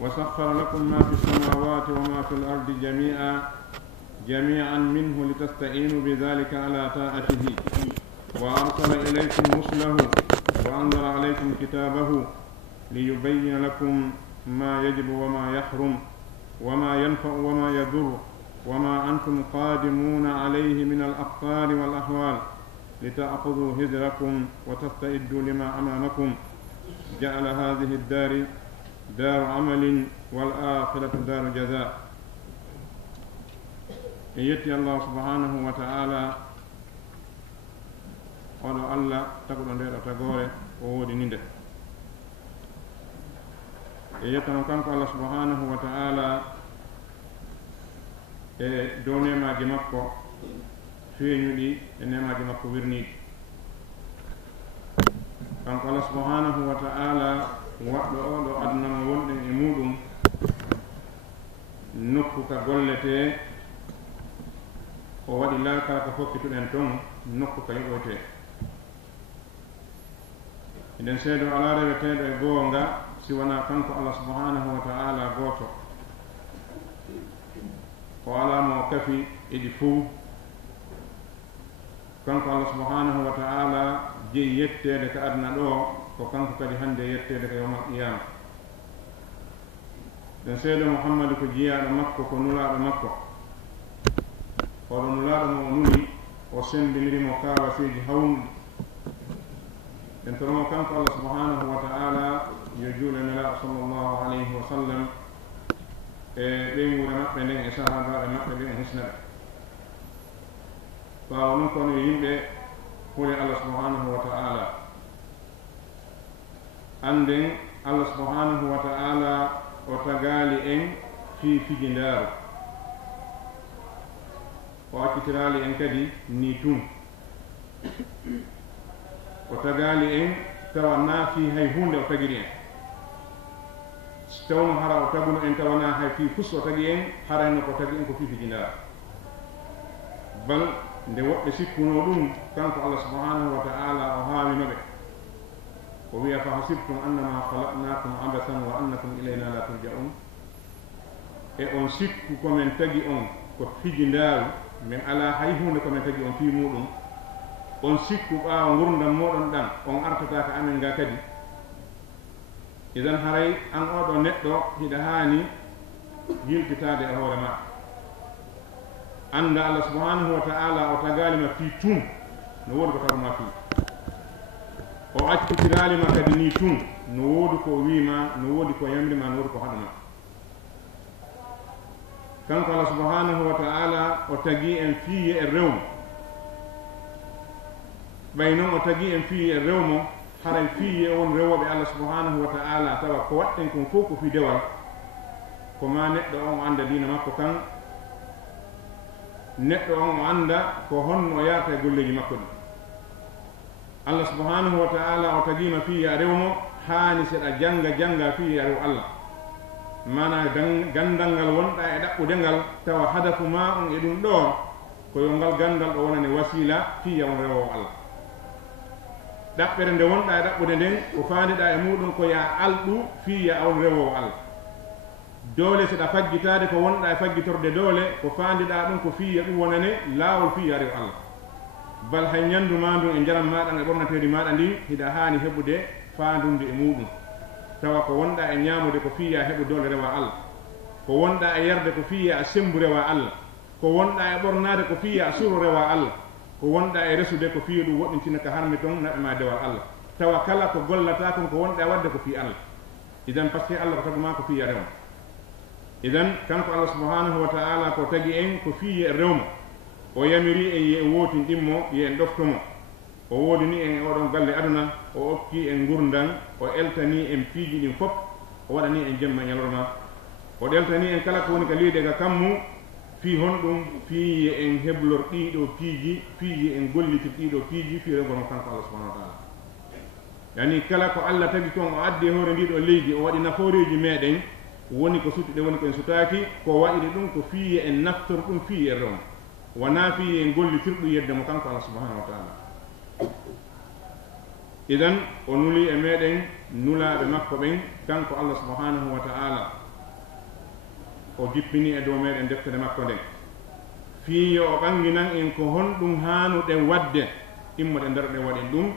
وسخر لكم ما في السماوات وما في الأرض جميعا منه لتستعينوا بذلك على طاعته وأرسل إليكم رسله وأنزل عليكم كتابه ليبين لكم ما يجب وما يحرم وما ينفع وما يضر وما أنتم قادمون عليه من الأخطار والأحوال لتأخذوا هجركم وتستعدوا لما أمامكم. جعل هذه الدار دار عمل والآخرة دار جزاء. يتي الله سبحانه وتعالى قالوا الله تقول ندير تقول وودي نده يتنا كانك الله سبحانه وتعالى دوني ما جمعكو في نيدي إنما جمعكو ورنيد كانك الله سبحانه وتعالى وقت أدنى مولد إمودهم نكو كغلتي ووادي الله كاك فوكتو أنتم نكو كيغوتي إذن سيدو على ربتين غونغا سوانا كانكو الله سبحانه وتعالى غوتو وعلى موقفي إدفو كانكو الله سبحانه وتعالى جي يتي لك أدنى لو وكانكو كدي هندي يتي لك يوم القيامة. إذن سيدو محمد كجيا مكو كنولا مكو ورنولا مونولي وسنبلي مكاوى سيجي هون انترمو كانت الله سبحانه وتعالى يجول لنا صلى الله عليه وسلم بيمور مقبلين إساها غار مقبلين حسنا فأولنكم يمبي قولي الله سبحانه وتعالى عندن الله سبحانه وتعالى وتقالي إن في جندار وأكترالي إن كدي نيتون وتقالي إن تونا في هيهون لو تجرين ستون هرا وتقول إن تونا هي في فس وتجرين هرا إنك وتجرين في جنار بل دوق بسكونون كان الله سبحانه وتعالى أهالي نبي وهي فحسبتم أنما خلقناكم عبثا وأنكم إلينا لا ترجعون أن سككم من تجرين في جنار من على هيهون كم تجرين في مولون on sikku ɓaawa ngurdam moɗon ɗan on artata ko amen ga kadi idan haray an oɗo neɗɗo hiɗa haani yiltitade e hoore ma anda Allah subhanahu wa ta'ala o tagalima fi tun no woodi ko tawma fi o accitiralima kadi ni tun no woodi ko wiima no woodi ko yamrima no woodi ko haɗuma kanko Allah subhanahu wa ta'ala o tagi en fiye e rewmo baynon o tagi en fiye rewmo haray fiye on rewoɓe Allah subhanahu wa ta'ala tawa ko watten kon fof ko fi dewal ko ma neɗɗo on o anda dina makko kan neɗɗo on o anda ko honno o yarata e golleji makko ɗi Allah subhanahu wa ta'ala o tagima fiye rewmo haani seɗa janga fiye rew Allah mana gandal ngal wonɗa e ɗaɓɓude ngal tawa hadafu ma on e ɗum ɗo ko yo ngal gandal ɗo wonani wasila fiye on rewowo Allah ɗaɓɓere nde wonɗa e ɗaɓɓude nden ko faandiɗa e muɗum ko ya alɗu fiya on rewowo Allah doole seɗa faggitade ko wonɗa e faggitorde doole ko faandiɗa ɗum ko fiya ɗum wonane laawol fiya rew Allah bal hay ñandu ma ndun e jaram maɗa e ɓornatedi maɗa ndi hiɗa haani heɓude faandunde e muɗum tawa ko wonɗa e ñaamude ko fiya heɓu doole rewa Allah ko wonɗa e yarde ko fiya a sembu rewa Allah ko wonɗa e ɓornade ko fiya a suro rewa Allah ko wonɗa e resude ko fiya ɗum woɗɗintina ka harmi ton naɓe ma dewal Allah tawa kala ko gollata kon ko wonɗa e wadde ko fi Allah idan par ce que Allah ko taguma ko fiya rewma idan kanko Allah subhanahu wa ta'ala ko tagi en ko fiye e rewma o yamiri en ye wotin ɗimmo ye en ɗoftomo o woodini en oɗon galle aduna o okki en gurdan o eltani en piiji ɗin fof o waɗani en jemma ñalorma o ɗeltani en kala ko woni ka liide ga kammu fi honɗum fiye en heblor ɗiɗo piiji fiye en gollitir ɗiɗo piiji fi regono kanko Allah subhanahu wa ta'ala yani kala ko Allah tagi kon o addi hoore ndiɗo leydi o waɗi nafooreji meɗen woni ko suttuɗe woni ko en sutaki ko waɗiri ɗum ko fiye en naftor ɗum fiye rewma wona fiye en gollitirɗum yedde mo kanko Allah subhanahu wa ta'ala idan o nuli e meɗen nulaɓe makko ɓen kanko Allah subhanahu wa ta'ala o jippini e dow meɗen deftere makko nden fii yo o ɓanginan en ko honɗum haanuɗen wadde immoɗen daroɗen waɗen ɗum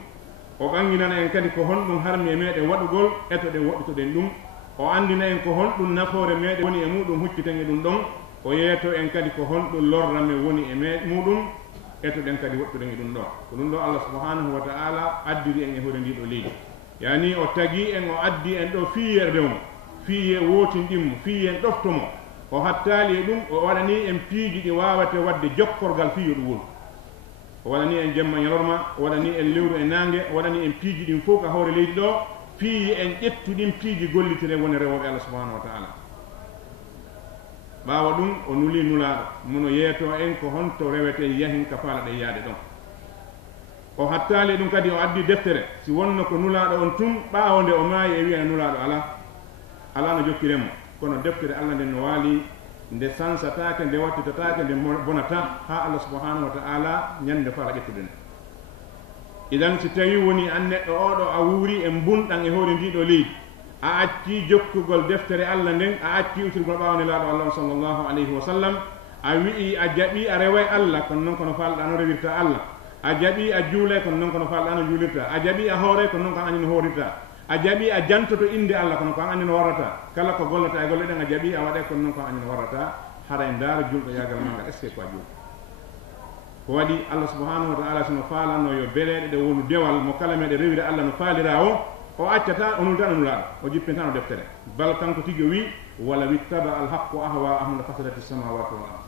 o ɓanginana en kadi ko honɗum harmi e meɗen waɗugol etoɗen woɗɗutoɗen ɗum o andina en ko honɗum nafoore meɗen woni e muɗum hucciten e ɗum ɗon o yeeto en kadi ko honɗum lorrame woni e muɗum etoɗen kadi woɗɗuɗen e ɗum ɗon ko ɗum ɗo Allah subhanahu wa ta'ala addiri en e hoore ndiɗo leydi yani o tagi en o addi en ɗo fiye rewmo fiye wotinɗinmo fiye en ɗoftomo o hattali e ɗum o waɗani en piiji ɗi wawate wadde jokkorgal fiyo ɗum woni o waɗani en jemma ñalorma o waɗani en lewru e nangue o waɗani en piiji ɗin fof ka hoore leydi ɗo fiye en ƴettuɗin piiji gollitire woni rewoɓe Allah subhanahu wa ta'ala ɓawa ɗum o nuli nulaɗo mono yeeto en ko honto rewete yahin ka faala ɗe yaade ɗon o hattali ɗum kadi o addi deftere si wonno ko nulaɗo on tun ɓawo nde o maayi e wiya nulaɗo ala no jokkiremo kono deftere Allah nde no waali nde sansatake nde wattitatake nde bonata ha Allah subhanahu wa ta'ala ñande faala ƴettuɗen idan si tawi woni an neɗɗo oɗo a wuuri e bunɗan e hoore ndiɗo leydi a acci jokkugol deftere Allah nden a acci utirgol ɓawne laaɗo Allah sallllahu alayhi wa sallam a wi'i a jaɓi a reway Allah kono noon kono falɗa no rewirta Allah a jaɓi a juulay kono noon kono falɗa no juulirta a jaɓi a hoore kono noon ko an anni no hoorirta a jaɓi a jantoto inde Allah kono ko an anni no warrata kala ko gollata e golle ɗen a jaɓi a waɗe kono noon ko an anni no warrata haɗa e ndaara julɗo yagal magal est ce que ko a juul ko waɗi Allah subhanahu wa ta'ala sono faalanno yo beleɗe ɗe wonu dewal mo kala meɗe rewira Allah no faalira o accata o nulta no nulaɗo o jippintano deftere bal kanko tigi wi wala wittaba alhaqqu ahwa'ahum la fasadati samawati wal ard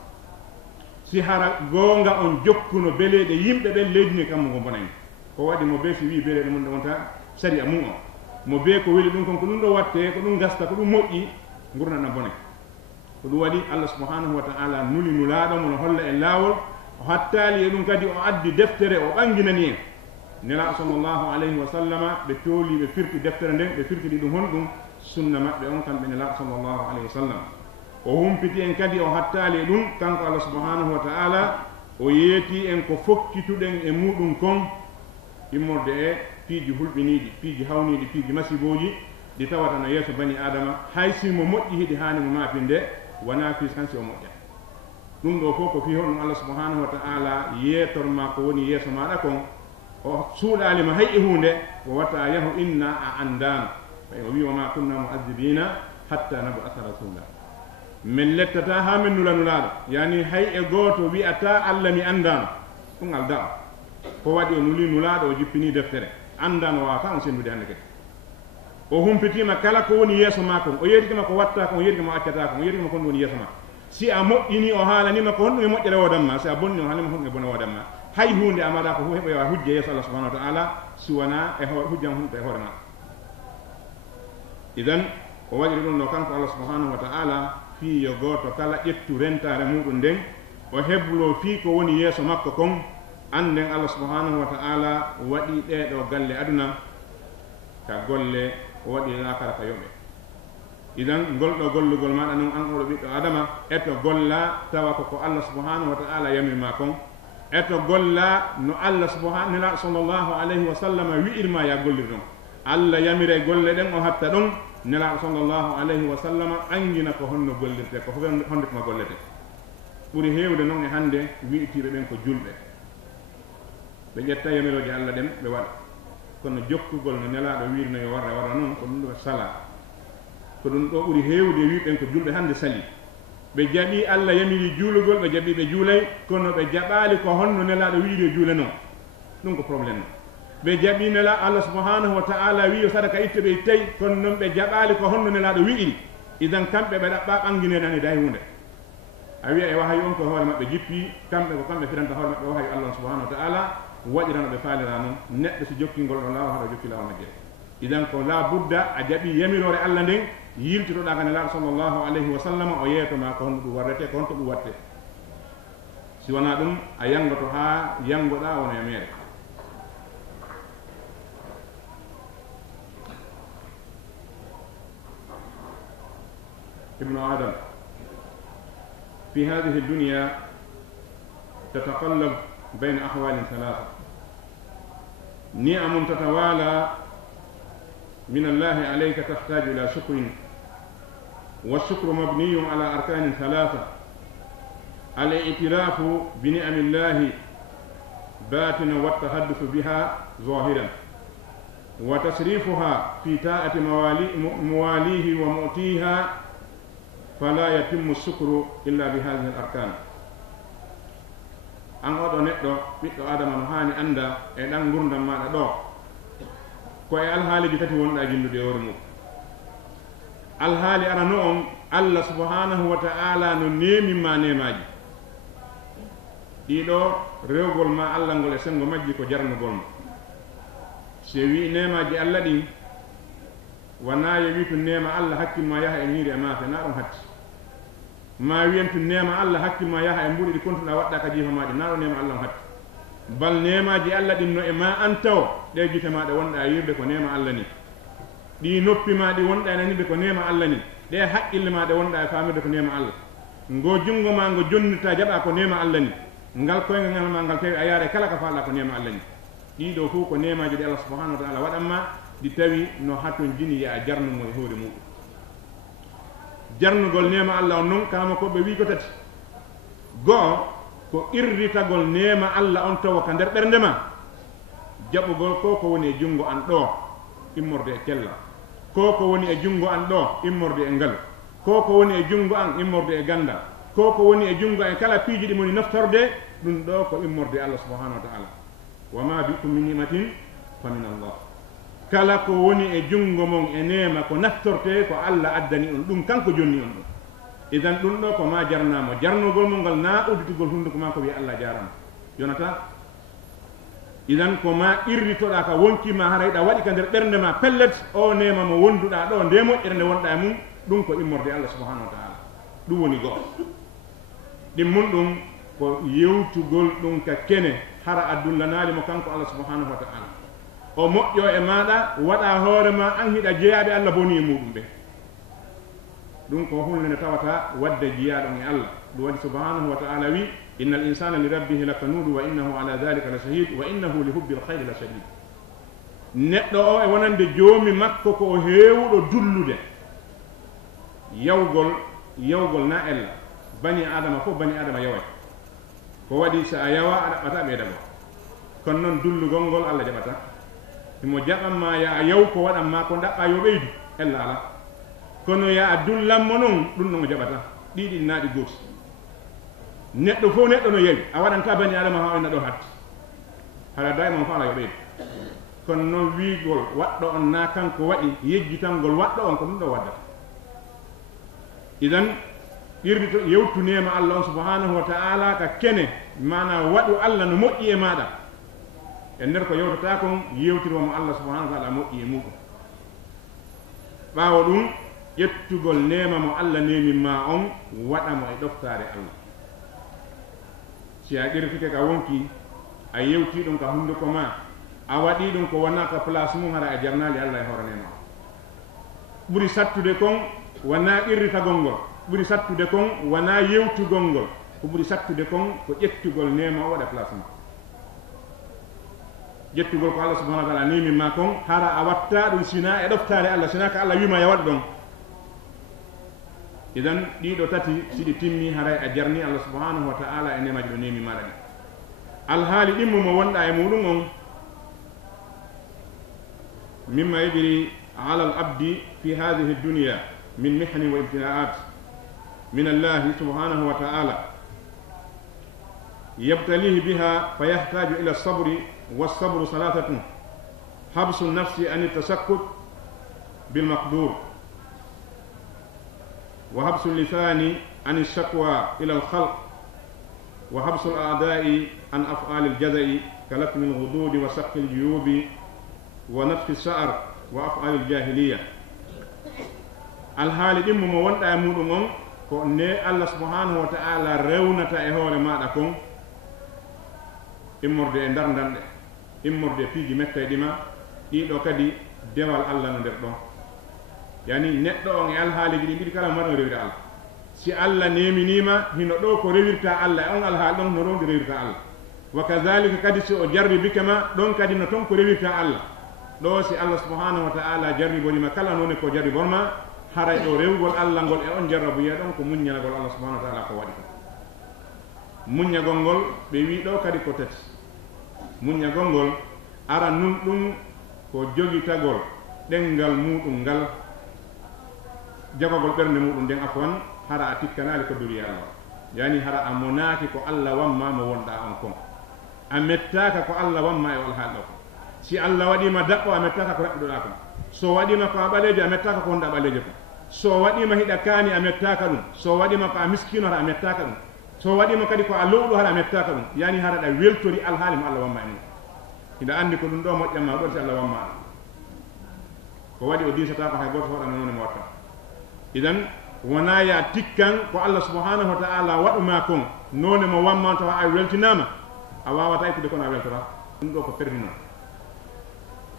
si hara gonga on jokkuno beleɗe yimɓe ɓen leydini kammo go bonani ko waɗi mo be si wi beleɗe mum ɗe wonta sari a mum o mo be ko weli ɗum kon ko ɗum ɗo watte ko ɗum gasta ko ɗum moƴƴi gurdana bone ko ɗum waɗi Allah subhanahu wa ta'ala nuli nulaɗo mono holla e laawol o hattali e ɗum kadi o addi deftere o ɓanginani en nela sallllahu alayhi wa sallama ɓe tooli ɓe firti deftere nden ɓe firtidi ɗum honɗum sunna maɓɓe on kamɓe nela sallllahu alayhi wa sallam o humpiti en kadi o hattali e ɗum kanko Allah subhanahu wa ta'ala o yeeti en ko fokkituɗen e muɗum kon immorde e piiji hulɓiniɗi piiji hawniɗi piiji masiboji ɗi tawata no yeeso bani adama hay simo moƴƴi hiɗi hani mo maapinde wona fis hansi o moƴƴa ɗum ɗo fof ko fi honɗum Allah subhanahu wa ta'ala yeetorma ko woni yeeso maɗa kon o suuɗalima hay e hunde o watta yahu inna a andano o wi wama kunna mu'adhibina hatta nab'atha rasula min lettata ha min nulanulaɗo yani hay e goto wi'ata Allah mi andano ɗum alda ko waɗi o nuli nulaɗo o jippini deftere andano wawata on sendude hande kadi o humpitima kala ko woni yeeso ma kon o yeetikima ko watta kon o yeetikima o accata kon o yeetikima ko honɗum woni yeeso ma si a moƴƴini o haalanima ko honɗum e moƴƴere wodanma si a bonni o haalanima honɗum e bone wodanma hay hunde amaɗa ko heɓa yo hujje yeeso Allah subhanahu wa ta'ala siwana e hujjan hunde e hoore ma idan o waɗiri ɗum no kanko Allah subhanahu wa ta'ala fi yo goto kala ƴettu rentare muɗum nden o heblo fi ko woni yeeso makko kon anden Allah subhanahu wa ta'ala waɗi ɗeɗo galle aduna ka golle o waɗi lakara ka yoɓe idan golɗo gollugol maɗa noon an oɗo ɓiɗɗo adama eto golla tawa ko Allah subhanahu wa ta'ala yamirma kon eto golla no Allah subhanahu sallallahu alayhi wa sallam wi'irma ya gollir ɗon Allah yamire golle ɗen o hatta ɗon nela sallallahu alayhi wa sallam angina ko honno gollirte ko honde koma gollete ɓuri hewde noon e hande wi'itiɓe ɓen ko julɓe ɓe ƴetta yamiroje Allah ɗen ɓe waɗa kono jokkugol no nelaɗo wirno yo warra noon ko ɗum ɗo sala ko ɗum ɗo ɓuri hewde wiɓen ko julɓe hande sali ɓe jaɓi Allah yamiri juulugol ɓe jaɓi ɓe juulay kono ɓe jaɓali ko honno nelaɗo wiiri juule noon ɗum ko probléme ɓe jaɓi nela Allah subhanahu wa ta'ala wi yo sadaka itte ɓe ittay kono noon ɓe jaɓali ko honno nelaɗo wiiri idan kamɓe ɓe ɗaɓɓa ɓanginenani day hunde a wiya e wahayi on ko hoore maɓɓe jippi kamɓe ko kamɓe firanta hoore maɓɓe wahayi Allah subhanahu wa ta'ala waɗirano ɓe faalira noon neɗɗo so jokkingol ɗo lawa haɗa jokki lawa majje idan ko la budda a jaɓi yamirore Allah nden yiltitoɗa ka nelaɗo sallllahu alayhi wa sallam o yeetoma ko honno ɗum warrete ko honto ɗum watte si wona ɗum a yangoto ha yangoɗa wono e meere ابن آدم في هذه الدنيا تتقلب بين أحوال ثلاثة نعم تتوالى من الله عليك تحتاج إلى شكر والشكر مبني على أركان ثلاثة: الاعتراف بنعم الله باطنا والتحدث بها ظاهرا، وتصريفها في طاعة مواليه ومؤتيها، فلا يتم الشكر إلا بهذه الأركان. an oɗo neɗɗo ɓiɗɗo adama no hani anda e ɗan gurdam maɗa ɗo ko e alhaaliji tati wonɗa jinnude hoore mum. alhaali arano on Allah subhanahu wa ta'ala no nemima nemaji ɗiɗo rewgol ma Allah ngol e sengo majji ko jarnugol ma. so wi nemaji Allah ɗin wona ye wi to nema Allah hakkilma yaha e ñiiri e maafe na ɗon hatti, ma wiyen to nema Allah hakkilma yaha e mbuɗi ɗi kontuɗa waɗɗa ka jiifa maɗi na ɗo nema Allah on hatti. bal nemaji Allah ɗin no e ma an taw ɗe gite maɗe wonɗa yirde ko nema Allah ni, ɗi noppi maɗi wonɗa e nanirde ko nema Allah ni, ɗe haqqille maɗe wonɗa e famirde ko nema Allah, ngo jungo ma ngo jonnita jaɓa ko nema Allah ni, ngal koyngal ngal ma ngal tawi a yaare kala ka falɗa ko nema Allah ni. ɗiɗo fof ko nemaji ɗi Allah subhanahu wa ta'ala waɗanma ɗi tawi no hatton jini ya jarnumo e hoore muɗum. jarnugol nema Allah on noon kama koɓe wi ko tati: go'o ko irritagol nema Allah on tawa ka nder ɓernde ma, jaɓugol ko ko woni e jungo an ɗo immorde e kella, ko ko woni e jungo an ɗo immorde e ngal, ko ko woni e jungo an immorde e ganda, ko ko woni e jungo en kala piiji ɗi moni naftorde ɗum ɗo ko immorde Allah subhanahu wa ta'ala. wa ma bikum min ni'matin fa min Allah. kala ko woni e jungo mon e nema ko naftorte ko Allah addani on ɗum kanko jonni on ɗum. idan ɗum ɗo ko ma jarnamo, jarnugol mo ngal na udditugol hunduko ma ko wi Allah jarama yonata. idan ko ma irritoɗa ka wonkima harayɗa waɗi ka nder ɓernde ma pellet o nema mo wonduɗa ɗo nde moƴƴere nde wonɗa e mum, ɗum ko immorde Allah subhanahu wa ta'ala. ɗum woni go'o. ɗimmun ɗum ko yewtugol ɗum ka kene hara adullanalimo kanko Allah subhanahu wa ta'ala. o moƴƴo e maɗa waɗa hoorema an hiɗa jeeyaɓe Allah boni e muɗum ɓe. ɗum ko hunde nde tawata wadde jiyaɗon e Allah. ɗum waɗi subhanahu wa ta'ala wi: inna al insana li rabbihi lakanudu wa innahu ala dhalika la shahid wa innahu li hubbi alkhayri la shadid. neɗɗo o e wonande joomi makko ko o heewuɗo dullude yawgol na ella. bani adama fof bani adama yaway ko waɗi so a yawa a ɗaɓɓata ɓeydamo, kono noon dullugol ngol Allah jaɓata. imo jaɓanma ya a yaw ko waɗanma ko ɗaɓɓa yo ɓeydu ella ala, kono ya a dullanmo noon ɗum ɗon o jaɓata. ɗiɗi naaɗi gooti. neɗɗo fof neɗɗo no yawi a waɗanta bani adama ha enna ɗo hatti haɗa dayma fa ala yo ɓeydu. kono noon wiigol waɗɗo on na kanko waɗi yejjitangol waɗɗo on ko ɗum ɗo waddata. idan irrito yewtu nema Allah on subhanahu wa ta'ala ka kene mana waɗu Allah no moƴƴi e maɗa e nder ko yewtata kon yewtirwamo Allah subhanahu wa ta'ala moƴƴi e muɗum. ɓaawo ɗum ƴettugol nema mo Allah nemimma on waɗamo e ɗoftare Allah. si a ƴertike ka wonki a yewti ɗum ka hunduko ma a waɗi ɗum ko wona ka place mum hara a jarnali Allah e hoore nema o. ɓuri sattude kon wona irritagol ngol, ɓuri sattude kon wona yewtugol ngol, ko ɓuri sattude kon ko ƴettugol nema o waɗa place ma. ƴettugol ko Allah subhanahu wa ta'ala nemimma kon hara a watta ɗum sina e ɗoftare Allah, sina ka Allah wima ya waɗ ɗon. idan ɗiɗo tati siɗi timmi haray a jarni Allah subhanahu wa ta'ala e nemaji ɗo nemi maɗa ɗi. alhaali ɗimmo mo wonɗa e muɗum on mimma yajri ala al abdi fi hadihi dunya min mihni wa ibtila'at min Allah subhanahu wa ta'ala yabtalihi biha fayahtaju ila sabri والصبر ثلاثة: حبس النفس عن التسكت بالمقدور، وحبس اللسان عن الشكوى إلى الخلق، وحبس الأعداء عن أفعال الجزع كلكم الغدود وسق الجيوب ونفخ الشعر وأفعال الجاهلية. الحال دم مو وندا مودum ko ne Allah subhanahu wa ta'ala rewnata e hoore maɗa kon immorde e dardanɗe, immorde e piiji mette ɗima ɗiɗo kadi dewal Allah no nder ɗon. yani neɗɗo on e alhaaliji ɗi mbiɗi kala mbaɗo rewira Allah. si Allah neminima hino ɗo ko rewirta Allah e on alhaali ɗon no ɗon ɗo rewirta Allah. wa kadhalika kadi si o jarribike ma ɗon kadi no ton ko rewirta Allah. ɗo si Allah subhanahu wa ta'ala jarribonima kala none ko jarribonma haray ɗo rewgol Allah ngol e on jarrabu yeɗon ko muññalagol Allah subhanahu wa ta'ala ko waɗi muññagol ngol ɓe wi ɗo kadi ko tati muññagol ngol ara nun ɗum ko jogitagol ɗengal muɗum ngal jagogol ɓernde muɗum nden afwan hara a tikkanali ko duriya Allah yani hara a monaki ko Allah wamma mo wonɗa on kon a mettaka ko Allah wamma e alhaalɗo ko si Allah waɗima daɓɓo a mettaka ko raɓɓuɗoɗa kon so waɗima ko a ɓalejo a mettaka ko wonɗa ɓalejo kon so waɗima hiɗa kaani a mettaka ɗum so waɗima ko a miskino hara a mettaka ɗum so waɗima kadi ko a lowɗo hara a mettaka ɗum yani hara ɗa weltori alhaali mo Allah wamma e mum hiɗa andi ko ɗum ɗo moƴƴanma ɗon si Allah wamma ɗum ko waɗi o disata ko hay goto hoɗano noon mo watta idan wona ya tikkan ko Allah subhanahu wa ta'ala waɗuma kon none mo wamma tawa a weltinama a wawata ittude kono a weltata ɗum ɗo ko perdi noon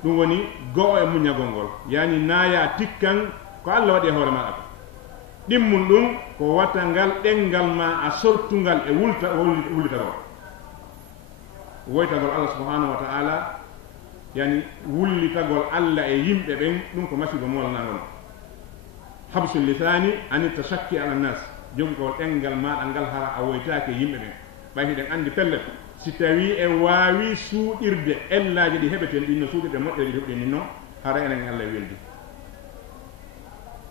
ɗum woni go'o e muñagol ngol yani naya tikkan ko Allah waɗi e hoore maɗa ko ɗimmum ɗum ko watta ngal ɗengal ma a sortungal e wullitagol woytagol Allah subhanahu wa ta'ala yani wullitagol Allah e yimɓe ɓen ɗum ko masiba molnagol habsul lisani ani tashakki ala nas jogugol ɗengal maɗa ngal hara a woytake yimɓe ɓen ɓay hiɗen andi pellel si tawi e wawi suuɗirde ellaji ɗi heɓeten ɗin no suuɗirde moƴƴeji ɗi heɓɗen ni noon hara enen Allah weldi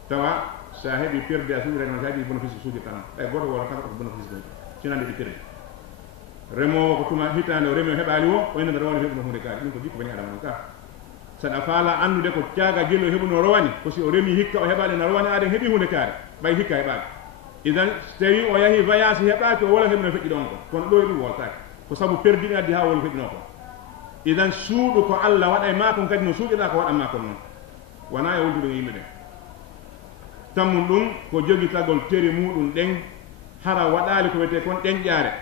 tawa sa heɓi perde a suuɗirde noon sa heɓi bénéfice suuɗirtama ɓay goto woto kala ko bénéfice ɓe sinande ɗi perde remowo ko tuma hitande o remi o heɓali wo o innata rowani heɓuno hunde kaari ɗum ko jikko bani adama noon ka saɗa faala andude ko caaga jillo heɓuno rowani ko si o remi hikka o heɓali na rowani aden heeɓi hunde kaari ɓay hikka heɓaki idan so tawi o yahi voyage heɓaki o wala heɓuno feƴƴi ɗon ko kono ɗo e ɗum woltaki ko sabu perdi addi ha wolu feƴƴino ko idan suuɗu ko Allah waɗa e makon kadi no suuɗiɗa ko waɗanma kon noon wona e wuldude yimɓe ɓen tammum ɗum ko jogitagol teri muɗum ɗen hara waɗali ko wiyete kon ɗenƴare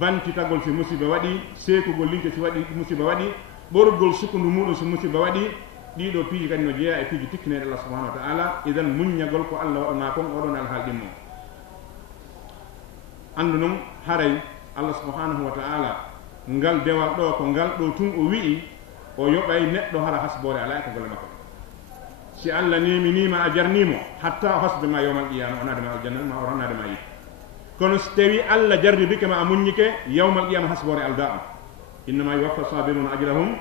bantitagol si musiba waɗi sekugol linke si waɗi musiba waɗi ɓorgol sukundu muɗum so musiba waɗi ɗiɗo piiji kadi no jeeya e piiji tikkineɗe Allah subhanahu wa ta'ala idan muññagol ko Allah waɗana kon oɗon alhaal ɗimmo andu noon haray Allah subhanahu wa ta'ala ngal dewal ɗo ko ngal ɗo tun o wi'i o yoɓay neɗɗo hara hasbore ala ko golle makko si Allah niminima a jarnimo hatta o hasbe ma yawmal qiyama onade ma aljanna ma o rannade ma yi kono so tawi Allah jarribike ma a muññike yawmal qiyama hasbore alda on innama yuwaffa sabiruna ajrahum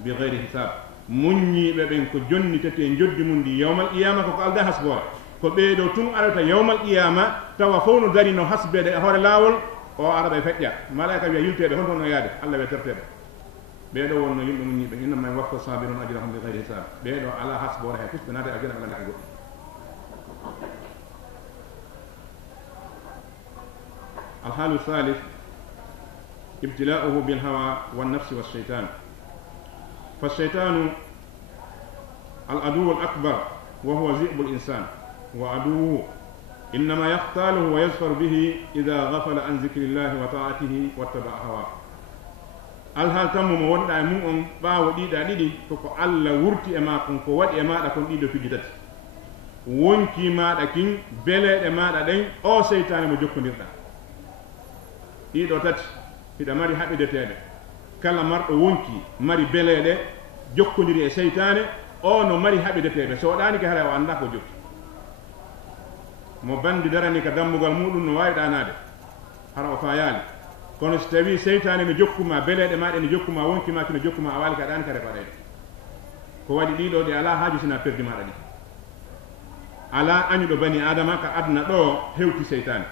bi gayri hisab muññiɓe ɓen ko jonni tete joddi mum ndi yawmal qiyama koko alda hasbore ko ɓeeɗo tun arata yawmal qiyama tawa fof no dari no hasbede e hoore laawol o ara ɓe feƴƴa malaika wiya yulteɓe hon toon no yaade Allah wiya terteɓe ɓeeɗo wonno yimɓe muññiɓe innama yuwaffa sabiruna ajrahum bi gayri hisab ɓeeɗo ala hasbore hay fusɓe naata aljanna ɓe goɗɗi الحال الثالث ابتلاؤه بالهوى والنفس والشيطان فالشيطان العدو الأكبر وهو ذئب الإنسان وعدوه إنما يختاله ويظفر به إذا غفل عن ذكر الله وطاعته واتبع هواه الحال تم مودع مؤمن باو ديدا ديدي كوكو الله ورتي اما كون وادي اما دا كون ديدو في جدات wonki maɗa kin beleɗe maɗa ɗen o seytane mo jokkodirɗa ɗiɗo tati hiɗa mari haɓideteɗe kala marɗo wonki mari beleɗe jokkodiri e seytane o no mari haɓideteɓe so waɗani ke hara o anda ko jokki mo bandi darani ka dammugal muɗum no wawi ɗanade hara o fayali kono so tawi seytane ne jokkuma beleɗe maɗe ne jokkuma wonki ma kino jokkuma a wali ka ɗani kare paɗeɗe ko waɗi ɗiɗo ɗe ala haaju sina perdi maɗa ɗi ala añuɗo bani adama ka adna ɗo hewti seytane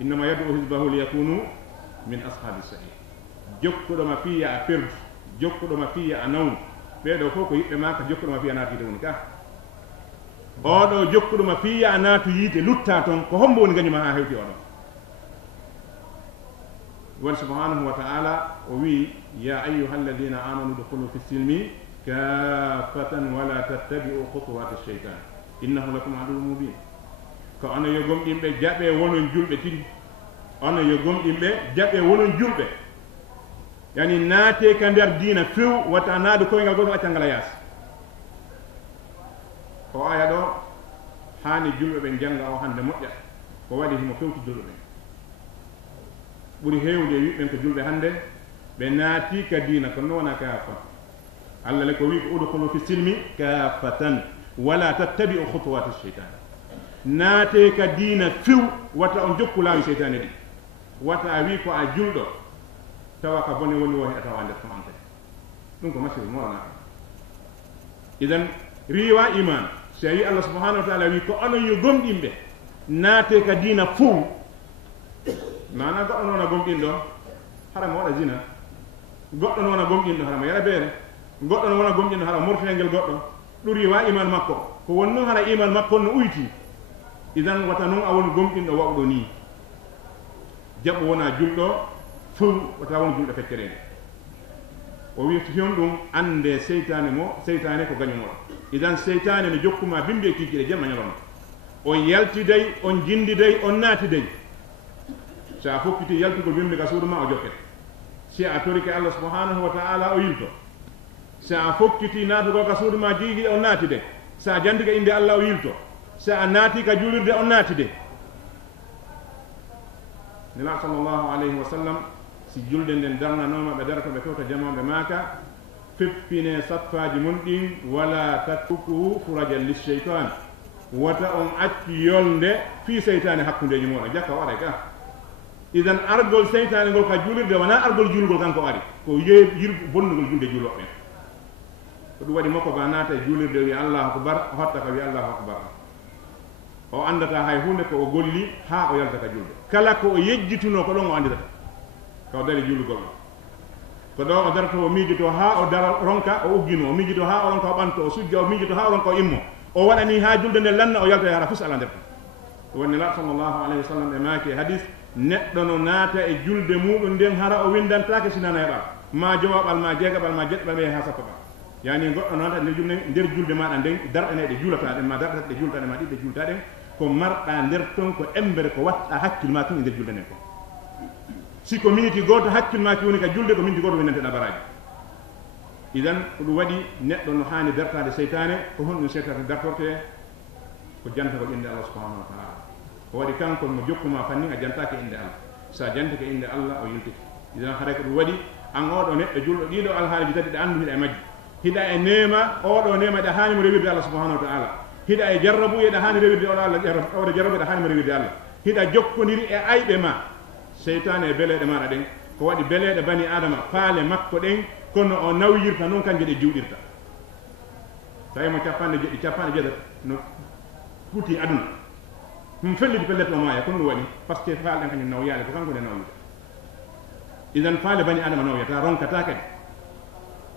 innama yad'u hizbahu liyakunu min ashabi sa'ir jokkuɗoma fiya a perdu jokkuɗoma fiya a nawnu ɓeɗo fof ko yiɓɓe ma ka jokkuɗoma fiya naatu yiite woni ka oɗo jokkuɗoma fiya a naatu yiite lutta toon ko hombo woni gañuma ha hewti oɗon woni subhanahu wa ta'ala o wi ya ayyuha alladina amanu dukhulu fi silmi kaffatan wala tattabi'u khutuwati shaytan innahu lakum aduwwun mubin ko ono yo gomɗinɓe jaɓe wonon julɓe tiri ono yo gomɗinɓe jaɓe wonon julɓe yani naate ka nder diina few wata naade koyngal goto acca ngala yaas o aya ɗo hani julɓe ɓen janga o hande moƴƴa ko waɗi himo fewti julɓe ɓen ɓuri hewde wiɓɓen ko julɓe hande ɓe naati ka diina kono wona kaafa allah le ko wi ko udkhulu fi silmi kaafatan wala tattabi'u khutuwati shaytan naate ka diina few wata on jokku laawi seytane ɗi wata a wi ko a julɗo tawa ka bone woni wo heɗa tawa nder ton ante ɗum ko masiru morana idan riwa iman so a wi allah subhanahu wa taala wi ko onon yo gomɗinɓe naate ka diina fof mana goɗɗo noon a gomɗinɗo hara mo waɗa zina goɗɗo noon a gomɗinɗo hara mo yara beere goɗɗo noon wona gomɗinɗo hara mortinengel goɗɗo ɗuri wa iman makko ko won noon hara iman makko no uyti idan wata noon a woni gomɗinɗo wawɗo ni jaɓɓo wona julɗo fof wata woni julɗo feccerede o wi fiyon ɗum ande seytane ko gañumoɗo idan seytane ne jokkuma bimbi e kikkiɗe jamma ñalawma on yaltiday on jindiday on naatiday so a fokkiti yaltugol bimbi ka suudu ma o jokkete si a torike allah subhanahu wa taala o yilto so a fokkiti naatugol ka suudu ma jiigiɗe on naatide so a jandika inde allah o yilto so a naati ka juulirde on naatide nela sallllahu alayhi wa sallam si julde nden darnanoma ɓe darata ɓe fewta jamoɓe maaka feppine sappaji mon ɗin wala tattukuhu furajan licheytan wata on acci yolde fi seytane hakkudeji moɗon jakka waɗa ka idan argol seytane ngol ka juulirde wona argol juulgol kanko ari ko bonnugol julde juuloɓe ko ɗum waɗi makko ba naata e juulirde wi allahu akbar o hatta ka wi allahu akbar o andata hay hunde ko o golli ha o yalta ka julde kala ko o yejjituno ko ɗon o andirata ka o dari juulugol ko ɗo o darata o miijoto ha o dara ronka o uggino o miijoto ha o ronka o ɓanto o sujja o miijoto ha o ronka o immo o waɗani ha julde nde lanna o yalta yara fus ala nder to wonni la sallllahu alayhi wa sallam e maaki hadis neɗɗo no naata e julde muɗum nden hara o windantake sinana heɓal ma jowaɓal ma jeegaɓal ma jeɗɗaɓal ɓe ha sappa ɓal yani goɗɗo noata nder julde maɗa nden darɗaneɗe juulata ɗen ma darɗateɗe jultaɗe ma ɗiɗɗe julta ɗen ko marɗa nder ton ko embere ko watta hakkille ma tun e nder julde nden ko si ko miniti goto hakkille ma ki woni ka julde ko miniti goto windanteɗa baraji idan ko ɗum waɗi neɗɗo no hani dartade seytane ko honɗum seytane dartorte ko janta ko inde allah subhanahu wa taala o waɗi kanko mo jokkuma fanni a jantake inde allah sa jantake inde allah o yultiki idan haɗa ko ɗum waɗi an oɗo neɗɗo julɗo ɗiɗo alhaaliji tati ɗe andu hiɗa e majji hiɗa e nema oɗo nema ɗa hanimo rewirde allah subhanahu wa taala hiɗa e jarrabu eɗa hani rewirde oɗo allah oɗo jarrabu ɗa hanimo rewirde allah hiɗa jokkodiri e ayɓe ma seytane e beleɗe maɗa ɗen ko waɗi beleɗe bani adama faale makko ɗen kono o nawyirta noon kanje ɗe juuɗirta tawi mo capanɗe jeɗɗi capanɗe jeɗata no fuuti aduna ɗum felliti pellete o maaya kono ɗum waɗi par ce que faale ɗen kañum nawyade ko kanko nde nawyita idan faale bani adama nawyata ronkata kadi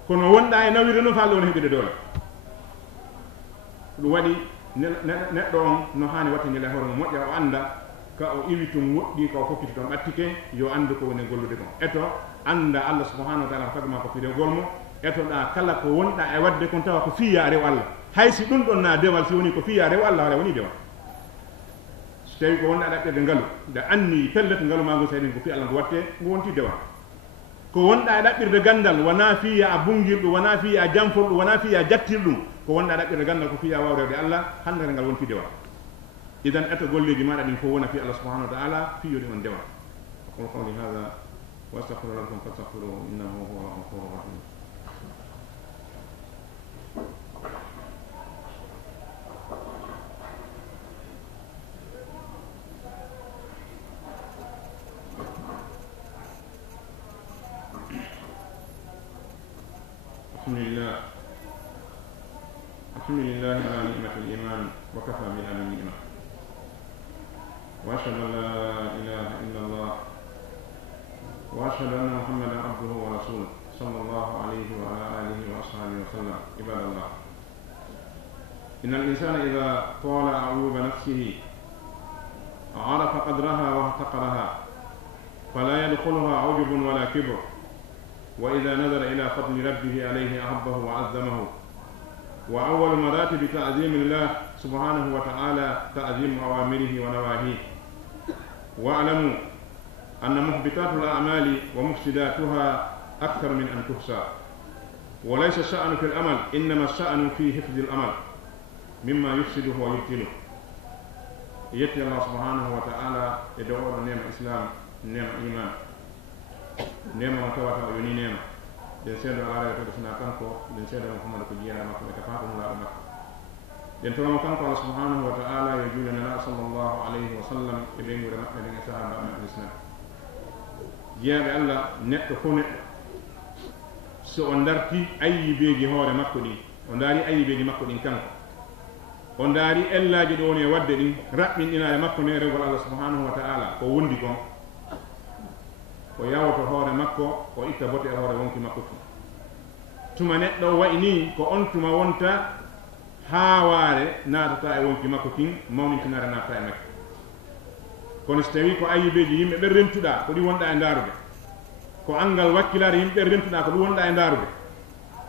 kono wonɗa e nawirde noon faale o no heɓide doole ɗum waɗi neɗɗo on no hani wattindile hoore mum moƴƴa o anda ka o iwi tum woɗɗi ka o fokkiti toon ɓattike yo andu ko woni gollude kon eto anda allah subhanahu wa taala ko tagma ko firewgol mo etoɗa kala ko wonɗa e wadde kon tawa ko fiya rew allah haysi ɗum ɗon na dewal si woni ko fiya rew allah wala woni dewal so tawi ko wonɗa ɗaɓɓirde ngaalu nde anni pellete ngaalu ma ngu sayɗin ko fi allah ngu watte ngu wonti dewal ko wonɗa e ɗaɓɓirde gandal wona fiya a bungirɗum wona fiya a jamforɗum wona fiya jattirɗum ko wonɗa ɗaɓɓirde gandal ko fiya wawrewde allah hande ngal wonti dewal idan eto golleji maɗa ɗin fof wona fi allah subhanahu wa taala fiyode on dewal aqul qawli hada wa astaghfiru lakum fastaghfiruhu innahu huwa al-ghafuru rahim الحمد لله على نعمة الإيمان وكفى بها من نعمة وأشهد أن لا إله إلا الله وأشهد أن محمدا عبده ورسوله صلى الله عليه وعلى آله وأصحابه وسلم عباد الله إن الإنسان إذا طال عيوب نفسه عرف قدرها واحتقرها فلا يدخلها عجب ولا كبر وإذا نظر إلى فضل ربه عليه أحبه وعظمه وأول مراتب تعظيم الله سبحانه وتعالى تعظيم أوامره ونواهيه واعلموا أن محبطات الأعمال ومفسداتها أكثر من أن تحصى وليس الشأن في الأمل إنما الشأن في حفظ الأمل مما يفسده ويبطله يتي الله سبحانه وتعالى يدعو نعمة إسلام نعمة إيمان نعمة متواتر يوني نعمة den seedo ala re to sna kanko den seedo Muhammad ko jiya makko e kafaatu la makko yen tawama kanko Allah subhanahu wa ta'ala yo juulana sallallahu alayhi wa sallam e ɓeyngure maɓɓe ɗen e sahaba maɓɓe l'islam jeyaɓe Allah neɗɗo fof neɗɗo so o darti ayyibeji hoore makko ɗin o daari ayyibeji makko ɗin kanko o daari ellaji ɗo woni e wadde ɗin raɓɓinɗinaare makko ne rewgol Allah subhanahu wa ta'ala ko wondi kon o yawoto hoore makko o itta bote e hoore wonki makko tuma neɗɗo wayi ni ko on tuma wonta haawaare naatata e wonki makko kin mawnintinare naatata e makko kono so tawi ko ayyibeji yimɓe ɓe rentuɗa ko ɗi wonɗa e ndaarude ko angal wakkilare yimɓe ɓe rentuɗa ko ɗum wonɗa e ndaarude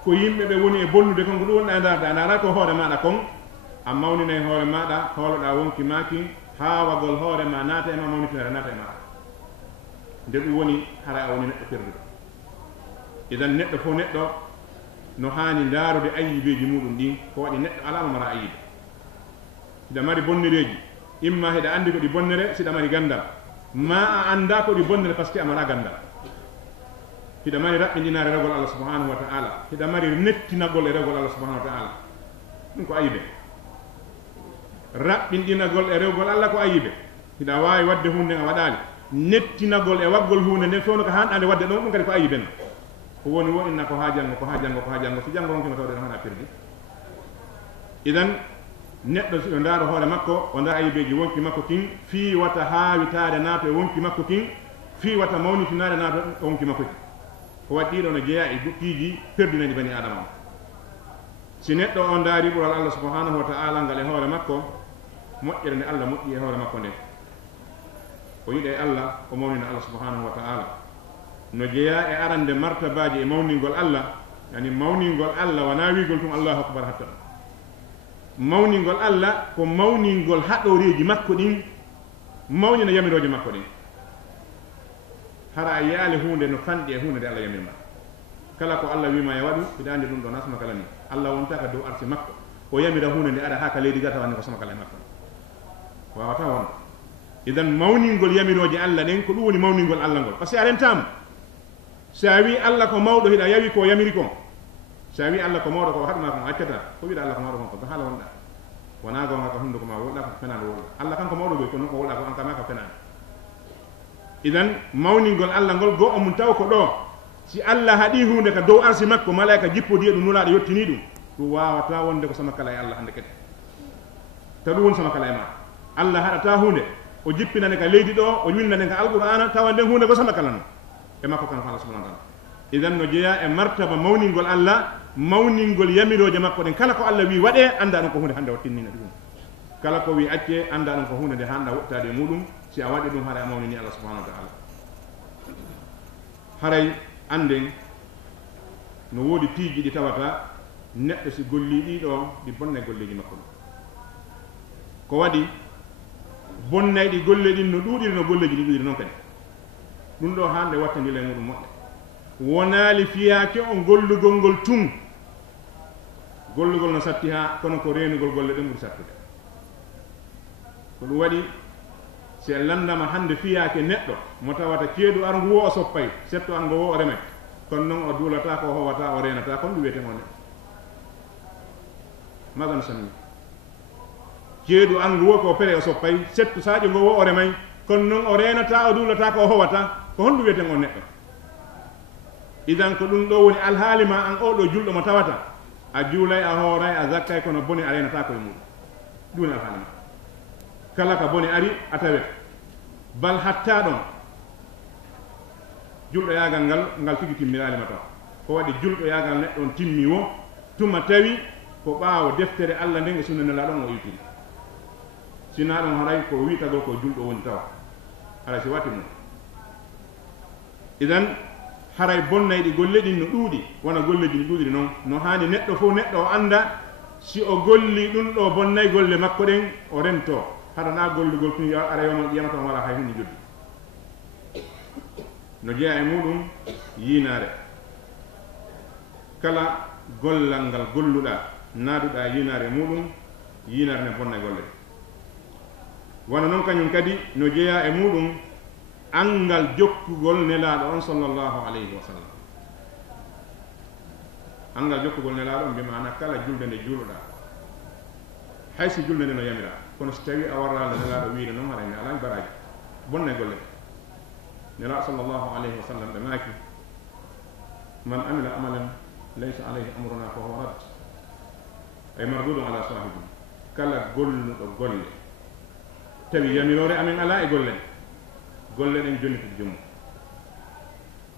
ko yimɓe ɓe woni e bonnude kon ko ɗum wonɗa e ndaarude a ndaara ko hoore maɗa kon a mawnina e hoore maɗa hawloɗa wonki maki haawagol hoore ma naata e ma mawnitinare naata e maɗa nde ɗum woni hara a woni neɗɗo perduɗo idan neɗɗo fof neɗɗo no haani ndaarude ayyibeji muɗum ɗin ko waɗi neɗɗo alama mara ayyibe hiɗa mari bonnereji imma hiɗa andi ko ɗi bonnere siɗa mari gandal ma a anda ko ɗi bonnere par ce que a mara gandal hiɗa mari raɓɓindinare rewgol Allah subhanahu wa ta'ala hiɗa mari nettinagol e rewgol Allah subhanahu wa ta'ala ɗum ko ayyibe raɓɓinɗinagol e rewgol Allah ko ayyibe hiɗa wawi wadde hunde a waɗali nettinagol e waggol hunde nde fewno ko hanɗade wadde ɗon ɗum kadi ko ayyibe ko woni wo inna ko ha janngo ko ha janngo ko ha janngo so janngo ronkima tawde hana perdi idan neɗɗo so ndaaro hoore makko o ndaa ayyibeji wonki makko kin fii wata haawitaade naato e wonki makko kin fii wata mawnitinaade naato e wonki makko kin ko waɗi ɗiɗo no jeeya e guppiiji perdinaɗi bani adama o si neɗɗo o ndaari ɓural Allah subhanahu wa ta'ala ngal e hoore makko moƴƴere nde Allah moƴƴi e hoore makko nde o yiɗa e Allah o mawnina Allah subhanahu wa ta'ala no jeeya e arande martabaji e mawningol Allah yani mawningol Allah wona wiigol tum Allahu akbar hatta mawningol Allah ko mawningol haɗoreji makko ɗin mawnina yamiroje makko ɗin hara a yaali hunde no fanɗi e hunde nde Allah yamirma kala ko Allah wima ya waɗu hiɗa andi ɗum ɗo nasma kala ni Allah wontaka dow arsi makko o yamira hunde nde aɗa ha ka leydi gata wanni ko sama kala e makko wawata wonde idan mawningol yamiroje Allah ɗen ko ɗum woni mawningol Allah ngol par ce que a rentama sa wi Allah ko mawɗo hiɗa yawi ko yamiri kon sa wi Allah ko mawɗo ko haɗuma kon accata ko wiɗa Allah ko mawɗo kon ko haala wonɗa wona gonga ko hunde ko ma woɗɗa ko fenade woɗɗa Allah kanko mawɗo goy kono ko woɗɗa ko an kama ko fenade idan mawningol Allah ngol go omum taw ko ɗo si Allah haɗi hunde ka dow arsi makko malaika jippodi ɗum nulaɗo yettini ɗum ɗum wawata wonde ko sama kala e Allah hande kadi ta ɗum woni sama kala e ma Allah haɗata hunde o jippinane ka leydi ɗo o winnane ka alqur'ana tawa nden hunde ko sama kala no e makko kan Allah subhanahu wa ta'ala idan no jeeya e martaba mawningol Allah mawningol yamiroje makko ɗen kala ko Allah wi waɗe anda ɗum ko hunde hande o tinnina ɗum kala ko wi acce anda ɗum ko hunde nde hanɗa woɗtade e muɗum si a waɗi ɗum haɗa a mawnini Allah subhanahu wa ta'ala haray anden no woodi piiji ɗi tawata neɗɗo si golli ɗiɗo ɗi bonne golleji makko ɗum ko waɗi bonnayɗi golle ɗin no ɗuuɗiri no golleji ɗi ɗuuɗiri noon kadi ɗum ɗo hande wattandila e muɗum moƴƴe wonaali fiyaake on gollugol ngol tun gollugol no satti ha kono ko renugol golle ɗen ɓuri sattude ko ɗum waɗi si landama hande fiyaake neɗɗo mo tawata ceeɗu ar ngu wo o soppay setto ar ngo wo o remay kono noon o duulata ko howata o renata kono ɗum wiyete mo neɗɗo magan sami ceeɗu ar ngu wo ko pere o soppay setto saƴo ngo wo o remay kono noon o renata o duulata ko o howata ko honɗum wiyete mo neɗɗo idan ko ɗum ɗo woni alhaali ma an oɗo julɗo mo tawata a juulay a hooray a zakkay kono boni a renata koye muɗum ɗum woni alhaali ma kala ka boni ari a tawet bal hatta ɗon julɗo yagal ngal ngal tigi timmiralima taw ko waɗi julɗo yagal neɗɗo on timmi wo tuma tawi ko ɓaawo deftere Allah nden e sunna nelaɗon o yitiri sina ɗon haray ko wiitagol ko julɗo woni tawa haray si wati mum idan haray bonnayɗi golle ɗin no ɗuuɗi wona golleji no ɗuuɗiri noon no hani neɗɗo fof neɗɗo o anda si o golli ɗum ɗo bonnay golle makko ɗen o rento haɗana gollugol tun ara yoma yiyamata on wala hay hunde joddi no jeeya e muɗum yiinaare kala gollal ngal golluɗa naaduɗa yiinaare e muɗum yiinaare ne bonna golle wona noon kañum kadi no jeeya e muɗum angal jokkugol nelaaɗo on sallllahu alayhi wa sallam angal jokkugol nelaaɗo on mbimana kala julde nde juuloɗa haysi julne no yamira kono so tawi a warrala nelaɗo wiide noon haɗa alañ baraji bonne golle nela sallllahu alayhi wa sallam ɓe maaki man amila amalan laysa alayhi amruna fa huwa rad ay mardudun ala sahibi kala golluɗo golle tawi yamirore amin ala e golle ɗen jonnitude jommum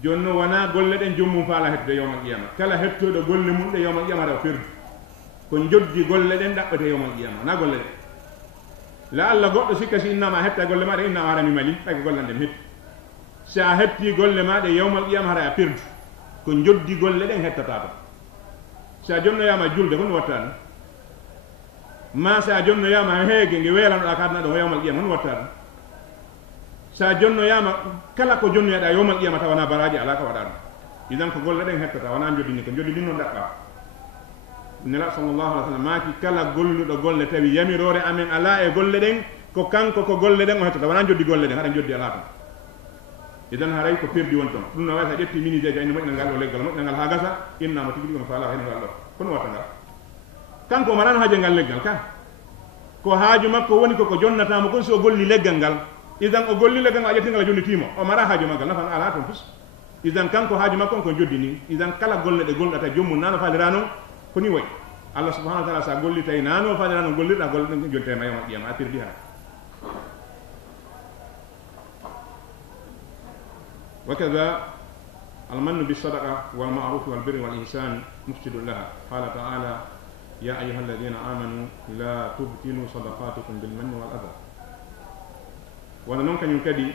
joni noon wona golle ɗen jommum faala hettude yawmal qiyama kala hettoɗo golle mum ɗe yawmal qiyama rewa perdu ko joddi golle ɗen ɗaɓɓete yawmal qiyama na golle ɗe la allah goɗɗo sikka si innama hetta golle maɗe innama harami mali ɓay ko gollan ɗen hetti si a hetti golle maɗe yawmal qiyama hara a perdu ko joddi golle ɗen hettata to si a jonnoyama julde hono watta ɗum ma si a jonnoyama heege nge weelanoɗa kadna ɗo yawmal qiyama hono watta ɗum sa jonnoyama kala ko jonnoyaɗa yawmal qiyama tawana baraji ala ka waɗa ɗum idan ko golle ɗen hettata wona joddini ko joddi ɗin noon ɗaɓɓa nela sallllahu alih w sallam maaki kala golluɗo golle tawi yamirore amen ala e golle ɗen ko kanko ko golle ɗen o hettata wona joddi golle ɗen haɗa joddi ala ton idan haray ko perdi won toon ɗum no wawi sa ƴetti minideji ayno moƴƴinal ngal ɗo leggal moƴƴinal ngal ha gasa innama tigi ɗi ono faala hen ngal ɗo kono watta ngal kanko o marano haaje ngal leggal ka ko haaju makko woni koko jonnatamo kon so o golli leggal ngal idan o golli leggal ngal a ƴettingal a jonnitimo o mara haaju maggal nafan ala toon fus idan kanko haaju makko on ko joddi ni idan kala golle ɗe golɗata jommum nano falira noon koni wayi allah subhanahu wa taala sa golli tawi nano falira noon gollirɗa golle ɗen jontema yawmal qiyama a perdi ha وكذا المن بالصدقة والمعروف والبر والإحسان مفسد لها قال تعالى يا أيها الذين آمنوا لا تبطلوا صدقاتكم بالمن والأذى ونون كان ينكدي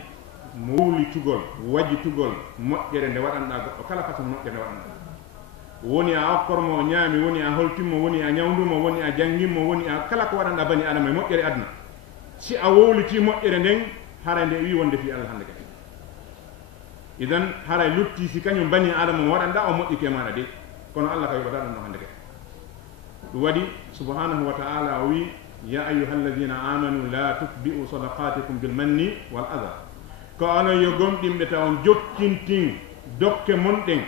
مولي تقول وجي تقول مؤجر نوان وكلا فاسم مؤجر نوان woni a okkormo ñaami woni a holtimmo woni a ñawdumo woni a janngimmo woni a kala ko waɗanɗa bani adama e moƴƴere aduna si a wowliti moƴƴere nden hara nde wi wonde fi allah hannde kadi idan haray lutti si kañum bani adama mo waɗanɗa o moƴƴike maɗa de kono allah ka yoɓata ɗum no hannde kadi ɗum waɗi subhanahu wa taala o wi ya ayuha alladina amanu la tutbi'u sadaqatikum bilmanni wal adha ko onon yo gomɗimɓe taw on jokkintin dokke mon ɗen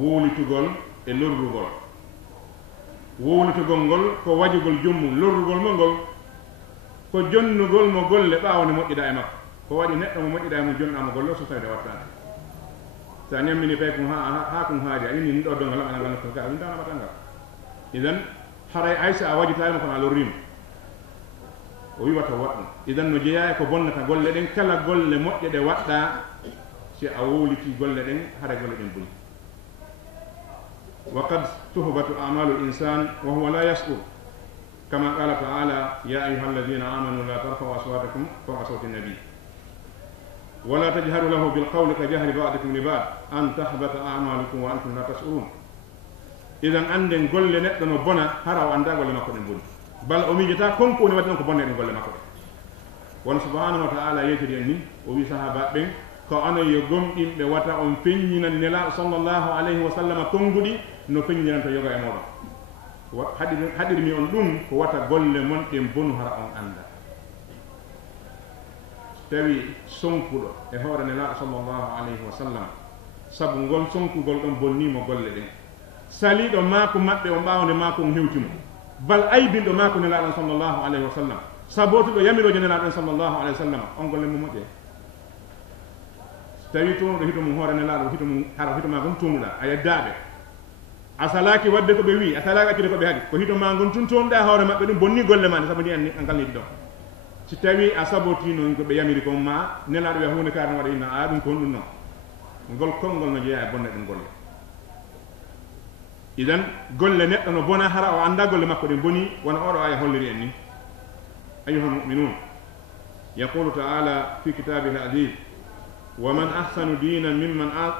wowlitugol e lorrugol wowlitugol ngol ko wajugol jommum lorrugol mo ngol ko jonnugol mo golle ɓawde moƴƴiɗa e makko ko waɗi neɗɗo mo moƴƴiɗa e mo jonɗama golle so tawde wattade sa ñammini tawi kum ha kum haadi a inni ni ɗo dongal aɗa ngal ko ga windanamata ngal idan haray aysa a wajitarima kono a lorrima o wiwata waɗɗum idan no jeeya ko bonnata golle ɗen kala golle moƴƴe ɗe waɗɗa si a wowliti golle ɗen haray golle ɗen boni وقد تهبط أعمال الإنسان وهو لا يشعر كما قال تعالى يا أيها الذين آمنوا لا ترفعوا أصواتكم فوق صوت النبي ولا تجهروا له بالقول كجهر بعضكم لبعض أن تحبط أعمالكم وأنتم لا تشعرون إذن عندن قل نتنو بنا هراو أندا قل ما كن بنا بل أميجتا كنكو نواتنو كبنا قل ما كن وأن سبحانه وتعالى يتري أني وبي صحابات بين ko ana yo gomɗinɓe wata on feññinan nela sallllahu alayhi wa sallam konnguɗi no feññinanta yoga e moɗon haɗirmi on ɗum ko wata golle mon ɗen bonu hara on anda tawi sonkuɗo e hoore nela sallllahu alayhi wa sallam sabu ngol sonkugol ɗon bonnimo golle ɗen saliɗo maako maɓɓe o mbawde maako on hewtimo bal aybinɗo maako nelaɗon sallllahu alayhi wa sallam sabotuɗo yamiroje nelaɗon sallllahu alayhi wa sallam on golle mo moƴƴe tawi tumuɗo hito mum hoore nelaɗo hito mum hara hito ma gon tumuɗa a yeddaɓe a salaki wadde ko ɓe wi a salaki accude ko ɓe haɗi ko hito ma gon tuntonuɗa hoore maɓɓe ɗum bonni golle ma sabu ndi an kalniɗi ɗon si tawi a sabotino ko ɓe yamiri kon ma nelaɗo wiya hunde kaare waɗa inna a ɗum kon ɗum noon ngol konngol no jeeya e bonne ɗum golle idan golle neɗɗo no bona hara o anda golle makko ɗen boni wona oɗo aya holliri en ni ayuha lmuminun yaqulu taala fi kitabihi aziz ومن أحسن دينا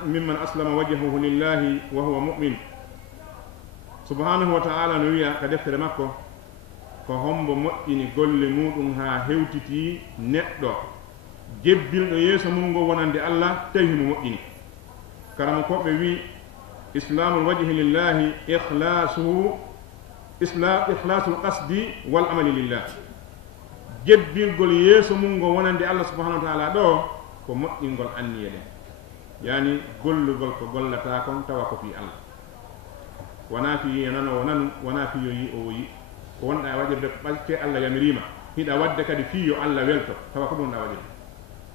ممن أسلم وجهه لله وهو مؤمن سبحانه وتعالى نويا كدفتر مكو ko hombo moƴƴini golle muɗum ha hewtiti neɗɗo jebbilɗo yeeso mum ngo wonande Allah tawi mo moƴƴini karama koɓe wi islamul wajhi lillahi ikhlasul qasdi wal amali lillah jebbilgol yeeso mum ngo wonande Allah subhanahu wa ta'ala ɗo ko moƴƴingol anniye ɗen yani gollugol ko gollata kon tawa ko fi Allah wona fi yi nano o nanu wona fi yo yi o yi ko wonɗa waɗirde ɓakke Allah yamirima hiɗa wadde kadi fi yo Allah welto tawa ko ɗum ɗa waɗirde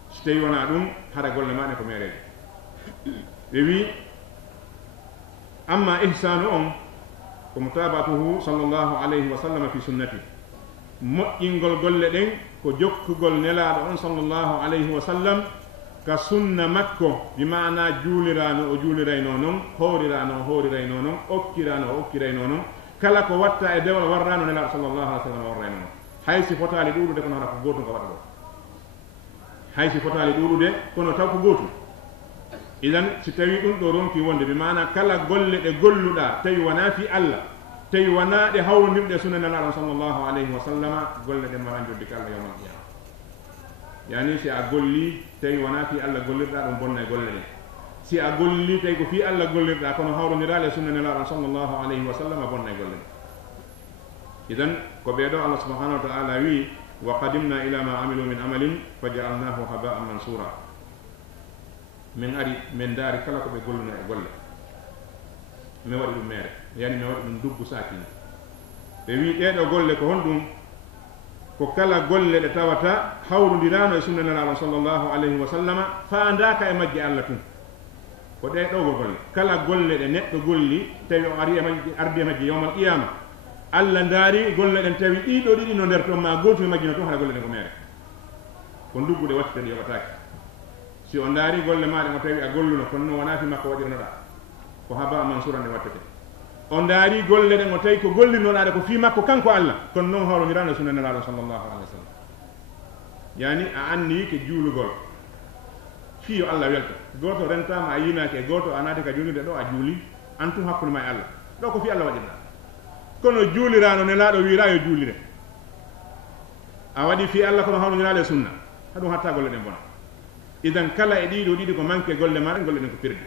so tawi wona ɗum hara golle maɗe ko mereede ɓe wi amma ihsanu on ko mutabatuhu sallllahu alayhi wa sallam fi sunnati moƴƴingol golle ɗen ko jokkugol nelaɗo on sallllahu alayhi wa sallam ka sunna makko bi mana juulirano o juulirayno noon hoorirano o hoorirayno noon okkirano o okkirayno noon kala ko watta e dewal warrano nelaɗo sallllahu alih w sallam warrayno noon haysi fotali ɗuɗude kono hata ko gotum ko waɗa ɗo haysi fotali ɗuɗude kono taw ko gotum idan si tawi ɗum ɗo ronki wonde bi mana kala golle ɗe golluɗa tawi wona fi Allah tawi wona ɗe hawrodirɗe sunna nelaɗo sallllahu alayhi wa sallama golle ɗe mara joddi ka Allah yawmal qiyama yani si a golli tawi wona fi Allah gollirɗa ɗum bonna e golle ɗen si a golli tawi ko fi Allah gollirɗa kono hawrodirale sunna nelaɗo sallllahu alayhi wa sallam bonna e golle ɗen idan ko ɓeɗo Allah subhanahu wa ta'ala wi wa qadimna ila ma amilu min amalin fa ja'alnahu haba'an mansura min ari min daari kala ko ɓe golluno e golle mi waɗi ɗum mere yani mi waɗi ɗum duggu sakini ɓe wi ɗeɗo golle ko honɗum ko kala golle ɗe tawata hawrodirano e sunna nelaɗo sallllahu alayhi wa sallama fandaka e majje Allah tun ko ɗe ɗowgo golle kala golle ɗe neɗɗo golli tawi o ari e majje ardi e majje yawmal qiyama Allah ndaari golle ɗen tawi ɗiɗo ɗiɗi no nder toon ma gotum e majjino toon hara golle ɗen ko mere ko nduggude wattete ɗe yoɓatake si o ndaari golle maɗe mo tawi a golluno kono no wona fi makko waɗirnoɗa ko haba mansura nde wattete o ndaari golle ɗen o tawi ko gollirnoɗaɗe ko fi makko kanko Allah kono noon hawrodirano sunna nelaɗo sallllahu alayhi wa sallam yani a anni ke juulugol fiyo Allah welta goto rentama a yinaki e goto a naati ka juulide ɗo a juuli an tum hakkude ma e Allah ɗo ko fi Allah waɗirɗa kono juulirano nelaɗo wira yo juulire a waɗi fi Allah kono hawrodirale sunna haɗum hatta golle ɗen bona idan kala e ɗiɗo ɗiɗi ko manque golle maɗen golle ɗen ko pirde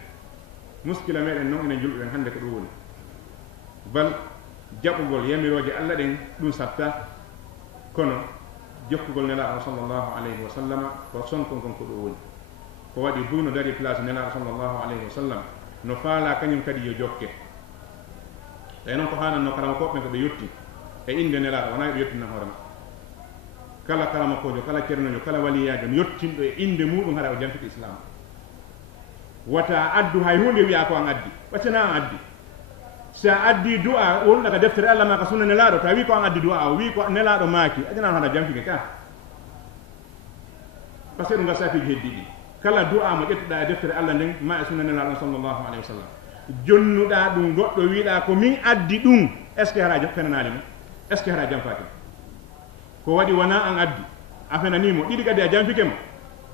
muskila meɗen noon enen julɓe ɓen hannde ko ɗum woni bal jaɓugol yamiroje Allah ɗen ɗum satta kono jokkugol nelaɗo sallllahu alayhi wa sallama ko sonkon kon ko ɗum woni ko waɗi bu no dari place nelaɗo sallllahu alayhi wa sallam no faala kañum kadi yo jokke tawi noon ko hananno karama koɓɓen ko ɓe yetti e inde nelaɗo wona ɓe yettina hoore ma kala karama kojo kala ceernojo kala waliyajo no yettinɗo e inde muɗum haɗa o janfiti islam wata addu hay hunde wiya ko an addi waccana an addi sa addi du'a wonɗa ka deftere Allah ma ka sunna nelaɗo ta wi ko an addi du'a o wi ko nelaɗo maaki ajanan haɗa janfike ka par ce que ɗum ga safiji heddiɗi kala du'a mo ƴettuɗa e deftere Allah nden ma e sunna nelaɗo sallllahu alayhi wa sallam jonnuɗa ɗum goɗɗo wiɗa ko min addi ɗum est ce que hara fenanali mo est ce que hara janfaki ko waɗi wona an addi a fenanimo ɗiɗi kadi a janfike mo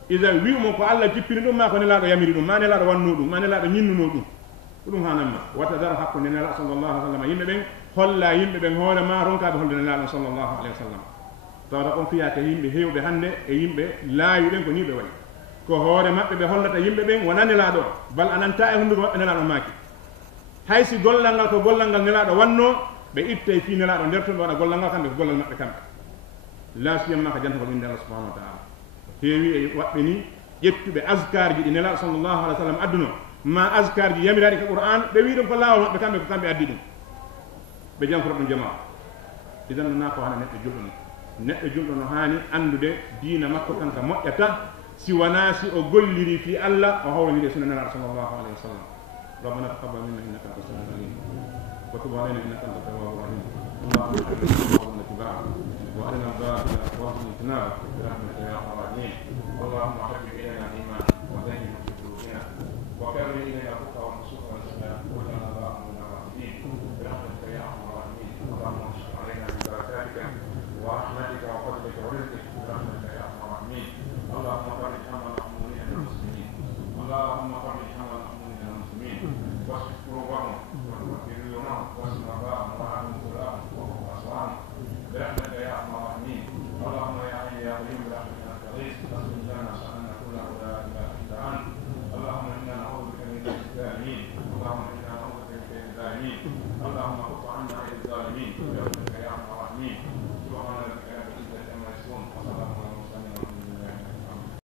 ida wi'umo ko Allah jippini ɗum ma ko nelaɗo yamiri ɗum ma nelaɗo wannu ɗum ma nelaɗo ñinnuno ɗum ɗum hananma wata dara hakkude nelaɗo sallllahu alih w sallam yimɓe ɓen holla yimɓe ɓen hoore ma ronkaɓe holde nelaɗo sallllahu alayhi wa sallam tawata on fiyaka yimɓe hewɓe hannde e yimɓe laawiɗen ko ni ɓe waɗi ko hoore maɓɓe ɓe hollata yimɓe ɓen wona nelaɗo bal ananta e hunduko maɓɓe nelaɗo maaki haysi gollal ngal ko gollal ngal nelaɗo wanno ɓe itte fi nelaɗo nder toon ɓe waɗa gollal ngal kamɓe ko gollal maɓɓe kamɓe la siyamma ko jantagol inde Allah subhanahu wa ta'ala heewi e waɓɓe ni ƴettuɓe askar ji ɗi nelaɗo sallllahu alih w sallam adduno ma askar ji yamiraɗi ko qur'an ɓe wi ɗum ko laawol maɓɓe kamɓe ko kamɓe addi ɗum ɓe jankoro ɗum jama idan na ko hana neɗɗo julɗo ni neɗɗo julɗo no hani andude diina makko kanka moƴƴata si wona si o golliri fi Allah o hawraniɗe sunna nelaɗo sallllahu alayhi wa sallam ربنا تقبل منا انك انت السميع العليم وتب علينا انك انت التواب الرحيم اللهم ارحمنا اتباعه وارنا الباطل وارزقنا اجتنابه برحمتك يا ارحم الراحمين اللهم حبب الينا الايمان وزينه في قلوبنا وكرر الينا الكفر والفسوق والعصيان واجعلنا اللهم من الراشدين برحمتك يا ارحم الراحمين اللهم انصر علينا ببركاتك ورحمتك وفضلك ورزقك برحمتك يا ارحم الراحمين اللهم فرج هم المأمونين من المسلمين اللهم فرج هم المأمونين من المسلمين واشف قلوبهم واغفر لهم واشف مرضاهم وارحم